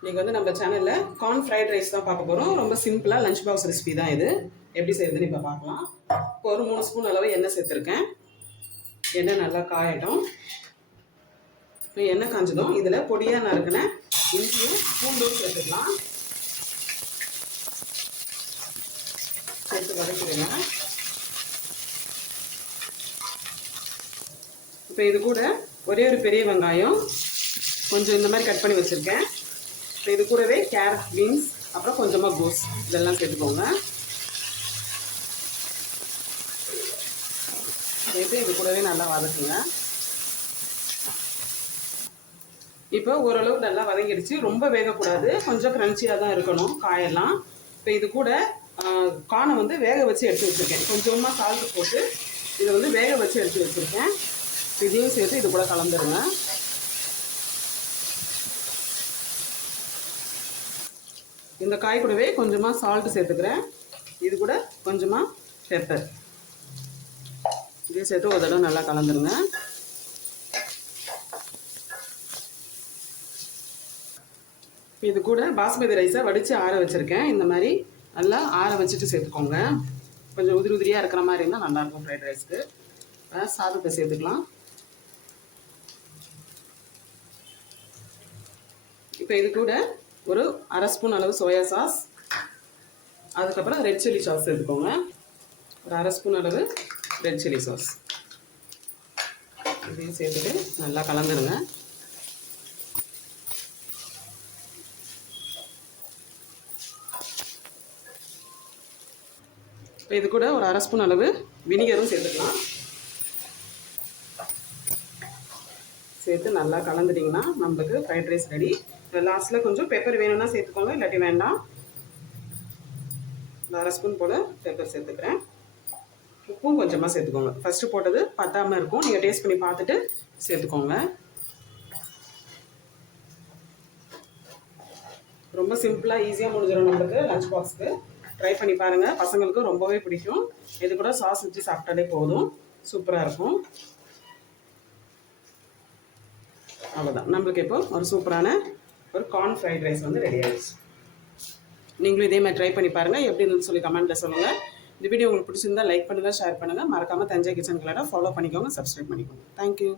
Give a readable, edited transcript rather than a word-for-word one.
இன்றைக்கி வந்து நம்ம சேனலில் கார்ன் ஃப்ரைட் ரைஸ் தான் பார்க்க போகிறோம். ரொம்ப சிம்பிளாக லஞ்ச் பாக்ஸ் ரெசிபி தான் இது. எப்படி செய்யுதுன்னு இப்போ பார்க்கலாம். இப்போ ஒரு 3 ஸ்பூன் அளவு எண்ணெய் சேர்த்துருக்கேன். எண்ணெய் நல்லா காயட்டும். இப்போ எண்ணெய் காஞ்சதும் இதில் பொடியாக நறுக்கின இஞ்சியும் பூண்டும் சேர்த்துக்கலாம். சேர்த்து வதக்கிடுங்க. இப்போ இது கூட ஒரே ஒரு பெரிய வெங்காயம் கொஞ்சம் இந்த மாதிரி கட் பண்ணி வச்சுருக்கேன். இப்போ இது கூடவே கேரட், பீன்ஸ், அப்புறம் கொஞ்சமாக கோஸ் இதெல்லாம் சேர்த்துக்கோங்க. சேர்த்து இது கூடவே நல்லா வதக்குங்க. இப்போ ஓரளவு நல்லா வதங்கிடுச்சு. ரொம்ப வேகக்கூடாது, கொஞ்சம் க்ரன்ச்சியாக தான் இருக்கணும் காயெல்லாம். இப்போ இது கூட கார்னை வந்து வேக வச்சு எடுத்து வச்சுருக்கேன். கொஞ்சமாக சால்ட் போட்டு இதை வந்து வேக வச்சு எடுத்து வச்சுருக்கேன். இதையும் சேர்த்து இது கூட கலந்துருங்க. இந்த காய் கூடவே கொஞ்சமாக சால்ட்டு சேர்த்துக்கிறேன். இது கூட கொஞ்சமாக பெப்பர் இதையும் சேர்த்து ஒரு தடவை நல்லா கலந்துருங்க. இது கூட பாஸ்மதி ரைஸை வடித்து ஆற வச்சுருக்கேன். இந்த மாதிரி நல்லா ஆற வச்சுட்டு சேர்த்துக்கோங்க. கொஞ்சம் உதிரி உதிரியாக இருக்கிற மாதிரி இருந்தால் நல்லாயிருக்கும் ஃப்ரைட் ரைஸ்க்கு. சாதத்தை சேர்த்துக்கலாம். இப்போ இது கூட ஒரு அரை ஸ்பூன் அளவு சோயா சாஸ், அதுக்கப்புறம் ரெட் சில்லி சாஸ் சேர்த்துக்கோங்க. ஒரு அரை ஸ்பூன் அளவு ரெட் சில்லி சாஸ் இதையும் சேர்த்துட்டு நல்லா கலந்துடுங்க. இப்போ இது கூட ஒரு அரை ஸ்பூன் அளவு வினிகரும் சேர்த்துக்கலாம். சேர்த்து நல்லா கலந்துட்டிங்கன்னா நம்மளுக்கு ஃப்ரைட் ரைஸ் ரெடி. லாஸ்ட்டில் கொஞ்சம் பெப்பர் வேணும்னா சேர்த்துக்கோங்க, இல்லாட்டி வேண்டாம். அரை ஸ்பூன் போல் பெப்பர் சேர்த்துக்கிறேன். உப்பும் கொஞ்சமாக சேர்த்துக்கோங்க. ஃபஸ்ட்டு போட்டது பத்தாமல் இருக்கும், நீங்கள் டேஸ்ட் பண்ணி பார்த்துட்டு சேர்த்துக்கோங்க. ரொம்ப சிம்பிளாக ஈஸியாக முடிஞ்சிடும் நம்மளுக்கு லஞ்ச் பாக்ஸ்க்கு. ட்ரை பண்ணி பாருங்கள், பசங்களுக்கு ரொம்பவே பிடிக்கும். இது கூட சாஸ் வச்சு சாப்பிட்டாலே போதும், சூப்பராக இருக்கும். அவ்வளோதான், நம்மளுக்கு இப்போ ஒரு சூப்பரான ஒரு கார்ன் ஃப்ரைட் ரைஸ் வந்து ரெடி ஆகிடுச்சு. நீங்களும் இதே மாதிரி ட்ரை பண்ணி பாருங்கள். எப்படி இருந்துன்னு சொல்லி கமெண்ட்டில் சொல்லுங்கள். இந்த வீடியோ உங்களுக்கு பிடிச்சிருந்தா லைக் பண்ணுங்கள், ஷேர் பண்ணுங்கள். மறக்காமல் தஞ்சை கிச்சன் கிளரை ஃபாலோ பண்ணிக்கோங்க, சப்ஸ்கிரைப் பண்ணிக்கோங்க. தேங்க்யூ.